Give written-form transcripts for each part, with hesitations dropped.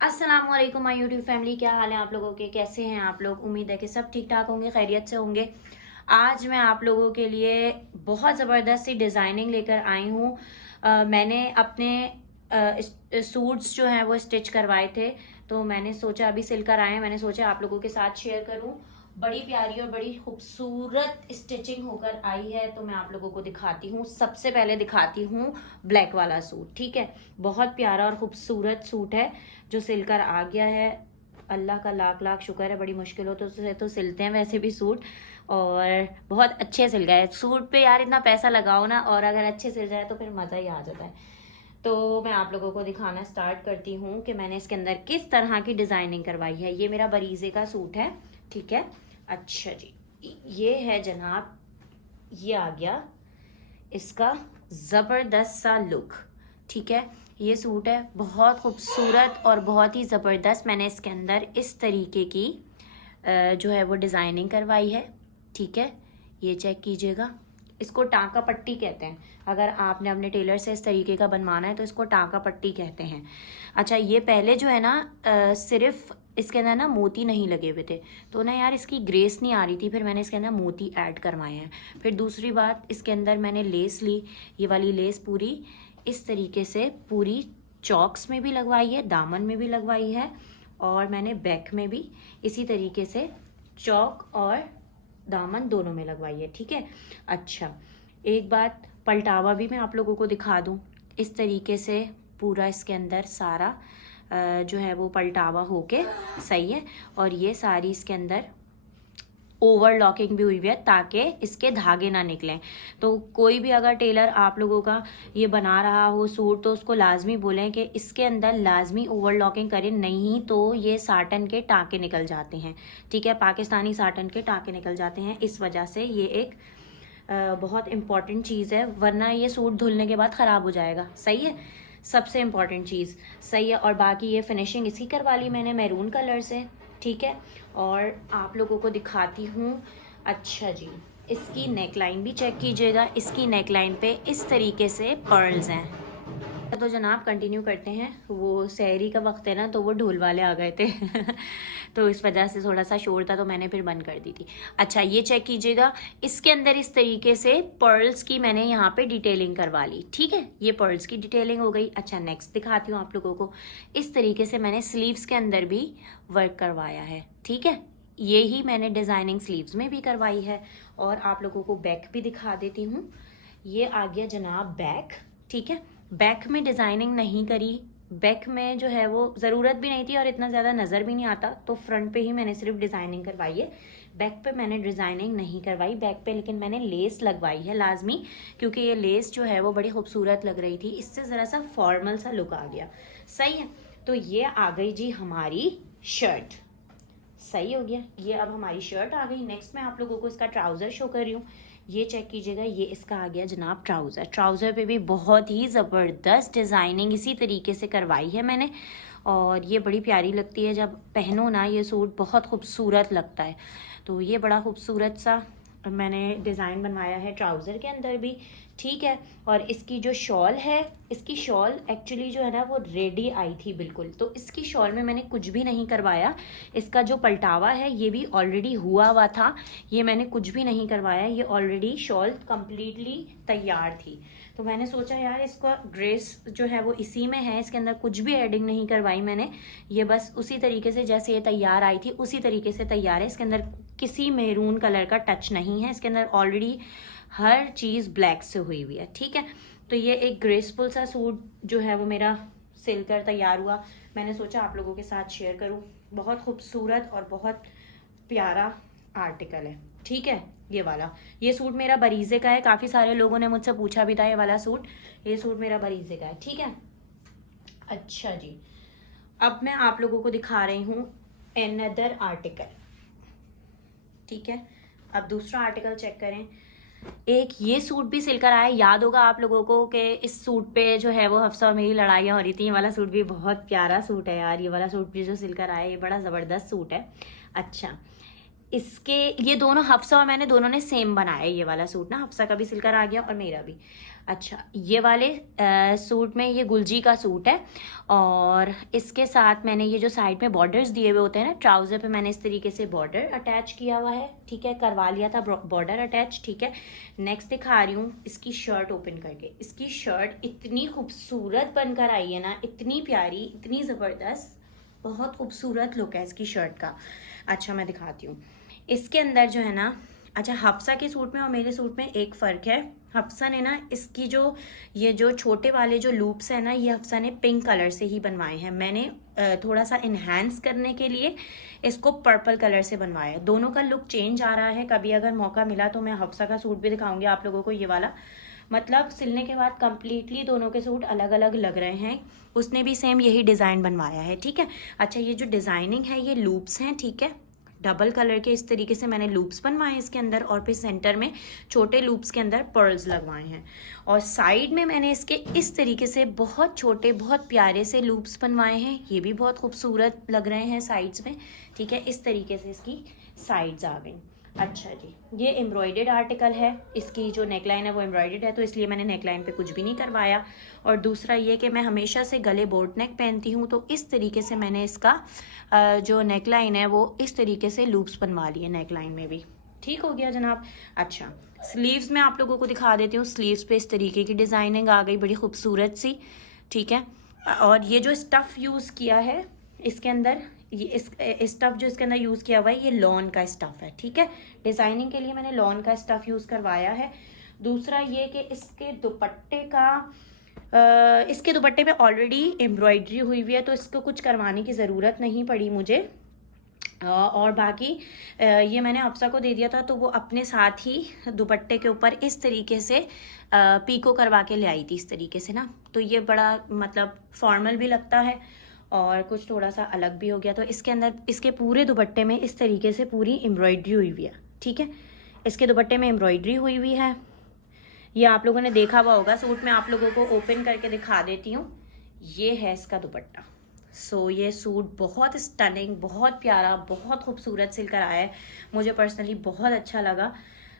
अस्सलामुअलैकुम my YouTube family, क्या हाल है आप लोगों के? कैसे हैं आप लोग? उम्मीद है कि सब ठीक ठाक होंगे, खैरियत से होंगे। आज मैं आप लोगों के लिए बहुत ज़बरदस्त सी डिज़ाइनिंग लेकर आई हूँ। मैंने अपने सूट्स जो हैं वो स्टिच करवाए थे, तो मैंने सोचा अभी सिल कर आए हैं, मैंने सोचा आप लोगों के साथ शेयर करूँ। बड़ी प्यारी और बड़ी खूबसूरत स्टिचिंग होकर आई है, तो मैं आप लोगों को दिखाती हूँ। सबसे पहले दिखाती हूँ ब्लैक वाला सूट। ठीक है, बहुत प्यारा और खूबसूरत सूट है जो सिलकर आ गया है। अल्लाह का लाख लाख शुक्र है, बड़ी मुश्किलों से तो सिलते हैं वैसे भी सूट, और बहुत अच्छे सिल गए सूट पे। यार इतना पैसा लगाओ ना, और अगर अच्छे सिल जाए तो फिर मज़ा ही आ जाता है। तो मैं आप लोगों को दिखाना स्टार्ट करती हूँ कि मैंने इसके अंदर किस तरह की डिज़ाइनिंग करवाई है। ये मेरा बरीजे का सूट है, ठीक है। अच्छा जी, ये है जनाब, ये आ गया इसका ज़बरदस्त सा लुक। ठीक है, ये सूट है बहुत खूबसूरत और बहुत ही ज़बरदस्त। मैंने इसके अंदर इस तरीके की जो है वो डिज़ाइनिंग करवाई है। ठीक है, ये चेक कीजिएगा। इसको टाँका पट्टी कहते हैं। अगर आपने अपने टेलर से इस तरीके का बनवाना है तो इसको टाँका पट्टी कहते हैं। अच्छा, ये पहले जो है ना सिर्फ इसके अंदर ना मोती नहीं लगे हुए थे, तो ना यार इसकी ग्रेस नहीं आ रही थी, फिर मैंने इसके अंदर मोती ऐड करवाए हैं। फिर दूसरी बात, इसके अंदर मैंने लेस ली, ये वाली लेस पूरी इस तरीके से पूरी चॉक्स में भी लगवाई है, दामन में भी लगवाई है, और मैंने बैक में भी इसी तरीके से चौक और दामन दोनों में लगवाई है। ठीक है। अच्छा, एक बात पलटावा भी मैं आप लोगों को दिखा दूं। इस तरीके से पूरा इसके अंदर सारा जो है वो पलटावा होके सही है, और ये सारी इसके अंदर ओवरलॉकिंग भी हुई हुई है ताकि इसके धागे ना निकलें। तो कोई भी अगर टेलर आप लोगों का ये बना रहा हो सूट, तो उसको लाजमी बोलें कि इसके अंदर लाजमी ओवरलॉकिंग करें, नहीं तो ये साटन के टाँके निकल जाते हैं। ठीक है, पाकिस्तानी साटन के टाँके निकल जाते हैं, इस वजह से ये एक बहुत इम्पॉर्टेंट चीज़ है, वरना ये सूट धुलने के बाद ख़राब हो जाएगा। सही है, सबसे इम्पॉर्टेंट चीज़ सही है। और बाकी ये फिनिशिंग इसकी करवा ली मैंने मैरून कलर से। ठीक है, और आप लोगों को दिखाती हूँ। अच्छा जी, इसकी नेकलाइन भी चेक कीजिएगा। इसकी नेकलाइन पे इस तरीके से पर्ल्स हैं। तो जनाब कंटिन्यू करते हैं। वो सहरी का वक्त है ना, तो वो ढोल वाले आ गए थे तो इस वजह से थोड़ा सा शोर था, तो मैंने फिर बंद कर दी थी। अच्छा, ये चेक कीजिएगा, इसके अंदर इस तरीके से पर्ल्स की मैंने यहाँ पे डिटेलिंग करवा ली। ठीक है, ये पर्ल्स की डिटेलिंग हो गई। अच्छा, नेक्स्ट दिखाती हूँ आप लोगों को। इस तरीके से मैंने स्लीव्स के अंदर भी वर्क करवाया है। ठीक है, ये ही मैंने डिज़ाइनिंग स्लीव्स में भी करवाई है, और आप लोगों को बैक भी दिखा देती हूँ। ये आ गया जनाब बैक। ठीक है, बैक में डिज़ाइनिंग नहीं करी, बैक में जो है वो ज़रूरत भी नहीं थी और इतना ज़्यादा नज़र भी नहीं आता, तो फ्रंट पे ही मैंने सिर्फ डिज़ाइनिंग करवाई है। बैक पे मैंने डिज़ाइनिंग नहीं करवाई बैक पे, लेकिन मैंने लेस लगवाई है लाजमी, क्योंकि ये लेस जो है वो बड़ी खूबसूरत लग रही थी, इससे ज़रा सा फॉर्मल सा लुक आ गया। सही है, तो ये आ गई जी हमारी शर्ट। सही हो गया, ये अब हमारी शर्ट आ गई। नेक्स्ट मैं आप लोगों को इसका ट्राउज़र शो कर रही हूँ। ये चेक कीजिएगा, ये इसका आ गया जनाब ट्राउज़र। ट्राउज़र पे भी बहुत ही ज़बरदस्त डिज़ाइनिंग इसी तरीके से करवाई है मैंने, और ये बड़ी प्यारी लगती है जब पहनो ना, ये सूट बहुत खूबसूरत लगता है। तो ये बड़ा खूबसूरत सा मैंने डिज़ाइन बनवाया है ट्राउज़र के अंदर भी। ठीक है, और इसकी जो शॉल है, इसकी शॉल एक्चुअली जो है ना वो रेडी आई थी बिल्कुल, तो इसकी शॉल में मैंने कुछ भी नहीं करवाया। इसका जो पलटावा है ये भी ऑलरेडी हुआ था, ये मैंने कुछ भी नहीं करवाया, ये ऑलरेडी शॉल कम्प्लीटली तैयार थी। तो मैंने सोचा यार इसका ड्रेस जो है वो इसी में है, इसके अंदर कुछ भी एडिंग नहीं करवाई मैंने, ये बस उसी तरीके से जैसे ये तैयार आई थी उसी तरीके से तैयार है। इसके अंदर किसी मेरून कलर का टच नहीं है, इसके अंदर ऑलरेडी हर चीज़ ब्लैक से हुई हुई है। ठीक है, तो ये एक ग्रेसफुल सा सूट जो है वो मेरा सिलकर तैयार हुआ, मैंने सोचा आप लोगों के साथ शेयर करूं। बहुत खूबसूरत और बहुत प्यारा आर्टिकल है। ठीक है, ये वाला, ये सूट मेरा बरीजे का है। काफ़ी सारे लोगों ने मुझसे पूछा भी था ये वाला सूट, ये सूट मेरा बरीजे का है। ठीक है, अच्छा जी, अब मैं आप लोगों को दिखा रही हूँ अनदर आर्टिकल। ठीक है, अब दूसरा आर्टिकल चेक करें। एक ये सूट भी सिलकर आया, याद होगा आप लोगों को कि इस सूट पे जो है वो हफ्सा और मेरी लड़ाइयाँ हो रही थी। ये वाला सूट भी बहुत प्यारा सूट है यार, ये वाला सूट भी जो सिलकर आया ये बड़ा ज़बरदस्त सूट है। अच्छा, इसके ये दोनों हफ्सा और मैंने दोनों ने सेम बनाया, ये वाला सूट ना हफ्सा का भी सिलकर आ गया और मेरा भी। अच्छा, ये वाले सूट में ये गुलजी का सूट है और इसके साथ मैंने ये जो साइड में बॉर्डर्स दिए हुए होते हैं ना, ट्राउज़र पे मैंने इस तरीके से बॉर्डर अटैच किया हुआ है, ठीक है, करवा लिया था बॉर्डर अटैच, ठीक है। नेक्स्ट दिखा रही हूँ इसकी शर्ट ओपन करके। इसकी शर्ट इतनी खूबसूरत बनकर आई है ना, इतनी प्यारी, इतनी ज़बरदस्त, बहुत खूबसूरत लुक है इसकी शर्ट का। अच्छा, मैं दिखाती हूँ इसके अंदर जो है ना। अच्छा, हफ्सा के सूट में और मेरे सूट में एक फ़र्क है। हफ्सा ने ना इसकी जो ये जो छोटे वाले जो लूप्स है ना, ये हफ्सा ने पिंक कलर से ही बनवाए हैं। मैंने थोड़ा सा इन्हांस करने के लिए इसको पर्पल कलर से बनवाया है। दोनों का लुक चेंज आ रहा है। कभी अगर मौका मिला तो मैं हफ्सा का सूट भी दिखाऊंगी आप लोगों को, ये वाला। मतलब सिलने के बाद कंप्लीटली दोनों के सूट अलग अलग लग रहे हैं। उसने भी सेम यही डिज़ाइन बनवाया है, ठीक है। अच्छा, ये जो डिज़ाइनिंग है ये लूप्स हैं, ठीक है, डबल कलर के इस तरीके से मैंने लूप्स बनवाए हैं इसके अंदर, और फिर सेंटर में छोटे लूप्स के अंदर पर्ल्स लगवाए हैं। और साइड में मैंने इसके इस तरीके से बहुत छोटे बहुत प्यारे से लूप्स बनवाए हैं। ये भी बहुत खूबसूरत लग रहे हैं साइड्स में, ठीक है। इस तरीके से इसकी साइड्स आ गई। अच्छा जी, ये एम्ब्रॉयडेड आर्टिकल है। इसकी जो नेकलाइन है वो एम्ब्रॉयडेड है, तो इसलिए मैंने नेकलाइन पे कुछ भी नहीं करवाया। और दूसरा ये कि मैं हमेशा से गले बोट नेक पहनती हूँ, तो इस तरीके से मैंने इसका जो नेकलाइन है वो इस तरीके से लूप्स बनवा लिए नेकलाइन में भी। ठीक हो गया जनाब। अच्छा, स्लीव्स में आप लोगों को दिखा देती हूँ। स्लीव्स पे इस तरीके की डिज़ाइनिंग आ गई, बड़ी खूबसूरत सी, ठीक है। और ये जो स्टफ़ यूज़ किया है इसके अंदर, ये इस स्टफ़ जो इसके अंदर यूज़ किया हुआ है ये लॉन का स्टफ़ है, ठीक है। डिज़ाइनिंग के लिए मैंने लॉन का स्टफ़ यूज़ करवाया है। दूसरा ये कि इसके दुपट्टे का इसके दुपट्टे पे ऑलरेडी एम्ब्रॉयडरी हुई हुई है, तो इसको कुछ करवाने की ज़रूरत नहीं पड़ी मुझे। और बाकी ये मैंने हफ्सा को दे दिया था, तो वो अपने साथ ही दुपट्टे के ऊपर इस तरीके से पीको करवा के ले आई थी, इस तरीके से ना। तो ये बड़ा मतलब फॉर्मल भी लगता है और कुछ थोड़ा सा अलग भी हो गया। तो इसके अंदर इसके पूरे दुपट्टे में इस तरीके से पूरी एम्ब्रॉयडरी हुई हुई है, ठीक है। इसके दुपट्टे में एम्ब्रॉयडरी हुई हुई है। ये आप लोगों ने देखा हुआ होगा सूट में, आप लोगों को ओपन करके दिखा देती हूँ। ये है इसका दुपट्टा। सो ये सूट बहुत स्टनिंग, बहुत प्यारा, बहुत खूबसूरत सिल कर आया है। मुझे पर्सनली बहुत अच्छा लगा,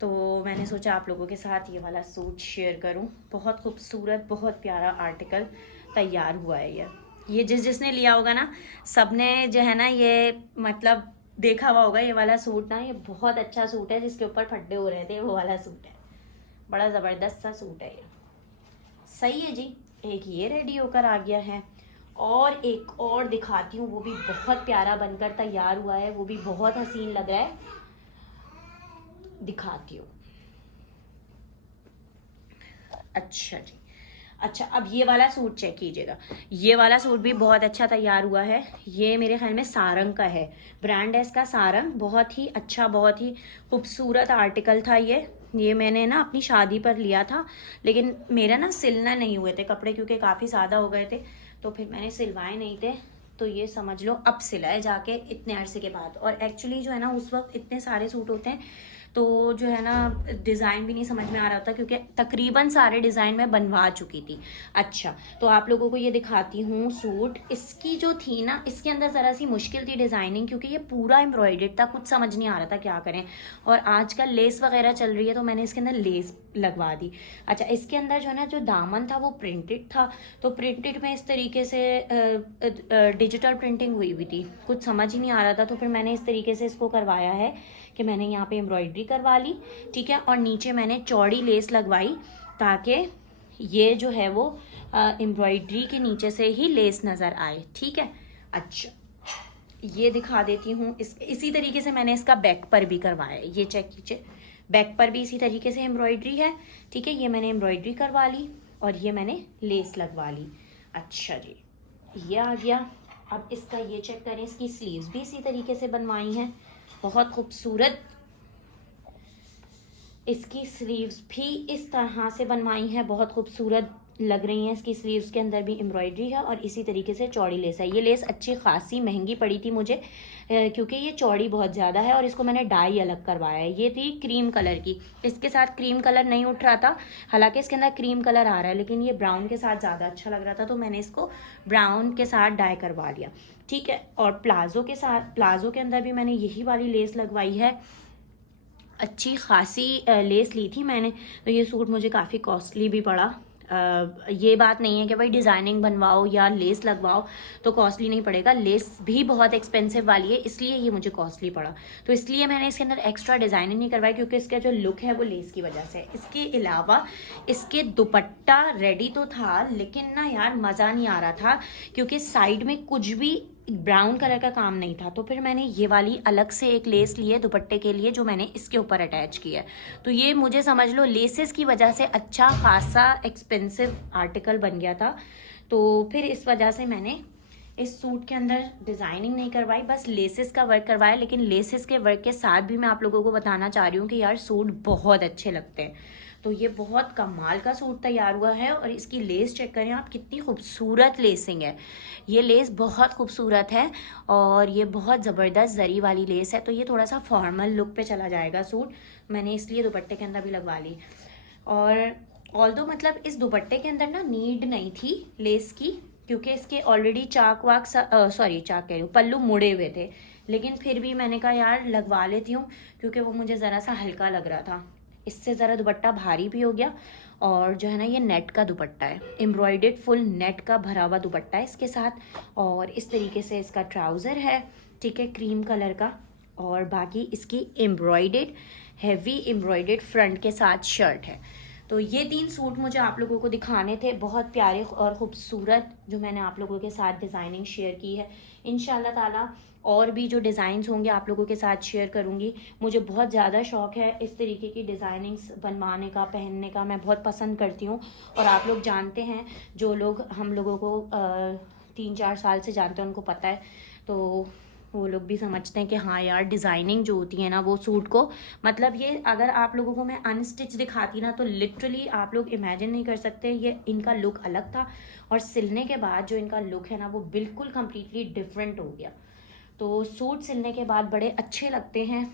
तो मैंने सोचा आप लोगों के साथ ये वाला सूट शेयर करूं। बहुत खूबसूरत, बहुत प्यारा आर्टिकल तैयार हुआ है ये जिसने लिया होगा ना, सबने जो है ना ये मतलब देखा हुआ होगा ये वाला सूट ना। ये बहुत अच्छा सूट है, जिसके ऊपर फड्डे हो रहे थे वो वाला सूट है। बड़ा ज़बरदस्त सा सूट है ये। सही है जी। एक ये रेडी होकर आ गया है, और एक और दिखाती हूँ, वो भी बहुत प्यारा बनकर तैयार हुआ है, वो भी बहुत हसीन लग रहा है, दिखाती हूँ। अच्छा जी। अच्छा, अब ये वाला सूट चेक कीजिएगा। ये वाला सूट भी बहुत अच्छा तैयार हुआ है। ये मेरे ख्याल में सारंग का है, ब्रांड है इसका सारंग। बहुत ही अच्छा, बहुत ही खूबसूरत आर्टिकल था ये मैंने ना अपनी शादी पर लिया था, लेकिन मेरा ना सिलना नहीं हुए थे कपड़े, क्योंकि काफ़ी ज़्यादा हो गए थे, तो फिर मैंने सिलवाए नहीं थे। तो ये समझ लो अब सिलाए जाके इतने अरसे के बाद। और एक्चुअली जो है ना, उस वक्त इतने सारे सूट होते हैं तो जो है ना डिज़ाइन भी नहीं समझ में आ रहा था, क्योंकि तकरीबन सारे डिज़ाइन मैं बनवा चुकी थी। अच्छा, तो आप लोगों को ये दिखाती हूँ सूट। इसकी जो थी ना, इसके अंदर ज़रा सी मुश्किल थी डिज़ाइनिंग, क्योंकि ये पूरा एम्ब्रॉयडेड था, कुछ समझ नहीं आ रहा था क्या करें। और आजकल लेस वगैरह चल रही है, तो मैंने इसके अंदर लेस लगवा दी। अच्छा, इसके अंदर जो है ना, जो दामन था वो प्रिंटेड था, तो प्रिंटेड में इस तरीके से डिजिटल प्रिंटिंग हुई हुई थी, कुछ समझ ही नहीं आ रहा था। तो फिर मैंने इस तरीके से इसको करवाया है कि मैंने यहाँ पे एम्ब्रॉयडरी करवा ली, ठीक है, और नीचे मैंने चौड़ी लेस लगवाई, ताकि ये जो है वो एम्ब्रॉयडरी के नीचे से ही लेस नज़र आए, ठीक है। अच्छा, ये दिखा देती हूँ। इसी तरीके से मैंने इसका बैक पर भी करवाया है, ये चेक कीजिए, बैक पर भी इसी तरीके से एम्ब्रॉयडरी है, ठीक है। ये मैंने एम्ब्रॉयडरी करवा ली और ये मैंने लेस लगवा ली। अच्छा जी, ये आ गया। अब इसका ये चेक करें, इसकी स्लीव्स भी इसी तरीके से बनवाई हैं, बहुत खूबसूरत। इसकी स्लीव्स भी इस तरह से बनवाई हैं, बहुत खूबसूरत लग रही हैं। इसकी स्लीव्स के अंदर भी एम्ब्रॉयडरी है और इसी तरीके से चौड़ी लेस है। ये लेस अच्छी खासी महंगी पड़ी थी मुझे, क्योंकि ये चौड़ी बहुत ज़्यादा है, और इसको मैंने डाई अलग करवाया है। ये थी क्रीम कलर की, इसके साथ क्रीम कलर नहीं उठ रहा था, हालांकि इसके अंदर क्रीम कलर आ रहा है, लेकिन ये ब्राउन के साथ ज़्यादा अच्छा लग रहा था, तो मैंने इसको ब्राउन के साथ डाई करवा लिया, ठीक है। और प्लाजो के साथ, प्लाजो के अंदर भी मैंने यही वाली लेस लगवाई है। अच्छी खासी लेस ली थी मैंने, तो ये सूट मुझे काफ़ी कॉस्टली भी पड़ा। ये बात नहीं है कि भाई डिज़ाइनिंग बनवाओ या लेस लगवाओ तो कॉस्टली नहीं पड़ेगा, लेस भी बहुत एक्सपेंसिव वाली है, इसलिए ये मुझे कॉस्टली पड़ा। तो इसलिए मैंने इसके अंदर एक्स्ट्रा डिज़ाइनिंग नहीं करवाई, क्योंकि इसका जो लुक है वो लेस की वजह से। इसके अलावा इसके दुपट्टा रेडी तो था, लेकिन ना यार मज़ा नहीं आ रहा था, क्योंकि साइड में कुछ भी ब्राउन कलर का काम नहीं था। तो फिर मैंने ये वाली अलग से एक लेस ली है दुपट्टे के लिए, जो मैंने इसके ऊपर अटैच किया है। तो ये मुझे समझ लो लेसेस की वजह से अच्छा खासा एक्सपेंसिव आर्टिकल बन गया था। तो फिर इस वजह से मैंने इस सूट के अंदर डिज़ाइनिंग नहीं करवाई, बस लेसेस का वर्क करवाया। लेकिन लेसेस के वर्क के साथ भी मैं आप लोगों को बताना चाह रही हूँ कि यार सूट बहुत अच्छे लगते हैं। तो ये बहुत कमाल का सूट तैयार हुआ है, और इसकी लेस चेक करें आप, कितनी खूबसूरत लेसिंग है। ये लेस बहुत खूबसूरत है, और ये बहुत ज़बरदस्त जरी वाली लेस है। तो ये थोड़ा सा फॉर्मल लुक पे चला जाएगा सूट, मैंने इसलिए दुपट्टे के अंदर भी लगवा ली। और ऑल्दो मतलब इस दुपट्टे के अंदर ना नीड नहीं थी लेस की, क्योंकि इसके ऑलरेडी चाक वाक सॉरी चाक कह रही हूँ, पल्लू मुड़े हुए थे। लेकिन फिर भी मैंने कहा यार लगवा लेती हूँ, क्योंकि वो मुझे ज़रा सा हल्का लग रहा था। इससे ज़रा दुपट्टा भारी भी हो गया। और जो है ना, ये नेट का दुपट्टा है, एम्ब्रॉयडेड फुल नेट का भरा हुआ दुपट्टा है इसके साथ। और इस तरीके से इसका ट्राउज़र है, ठीक है, क्रीम कलर का। और बाकी इसकी एम्ब्रॉयडेड हैवी एम्ब्रॉयडेड फ्रंट के साथ शर्ट है। तो ये 3 सूट मुझे आप लोगों को दिखाने थे, बहुत प्यारे और ख़ूबसूरत, जो मैंने आप लोगों के साथ डिज़ाइनिंग शेयर की है। इंशाल्लाह ताला और भी जो डिज़ाइंस होंगे आप लोगों के साथ शेयर करूँगी। मुझे बहुत ज़्यादा शौक़ है इस तरीके की डिज़ाइनिंग्स बनवाने का, पहनने का, मैं बहुत पसंद करती हूँ। और आप लोग जानते हैं, जो लोग हम लोगों को 3-4 साल से जानते हैं उनको पता है। तो वो लोग भी समझते हैं कि हाँ यार डिज़ाइनिंग जो होती है ना वो सूट को, मतलब ये अगर आप लोगों को मैं अनस्टिच दिखाती ना, तो लिटरली आप लोग इमेजिन नहीं कर सकते। ये इनका लुक अलग था, और सिलने के बाद जो इनका लुक है ना वो बिल्कुल कम्प्लीटली डिफरेंट हो गया। तो सूट सिलने के बाद बड़े अच्छे लगते हैं।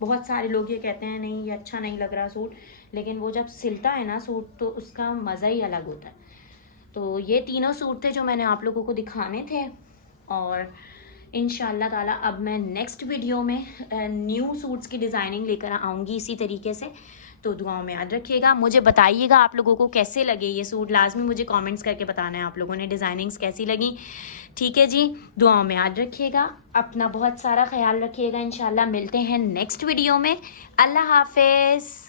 बहुत सारे लोग ये कहते हैं नहीं ये अच्छा नहीं लग रहा सूट, लेकिन वो जब सिलता है ना सूट तो उसका मज़ा ही अलग होता है। तो ये तीनों सूट थे जो मैंने आप लोगों को दिखाने थे। और इंशाल्लाह ताला अब मैं नेक्स्ट वीडियो में न्यू सूट्स की डिज़ाइनिंग लेकर आऊँगी इसी तरीके से। तो दुआओं में याद रखिएगा। मुझे बताइएगा आप लोगों को कैसे लगे ये सूट, लाजमी मुझे कमेंट्स करके बताना है आप लोगों ने डिज़ाइनिंग्स कैसी लगी। ठीक है जी, दुआओं में याद रखिएगा, अपना बहुत सारा ख्याल रखिएगा। इंशाल्लाह मिलते हैं नेक्स्ट वीडियो में। अल्लाह हाफिज़।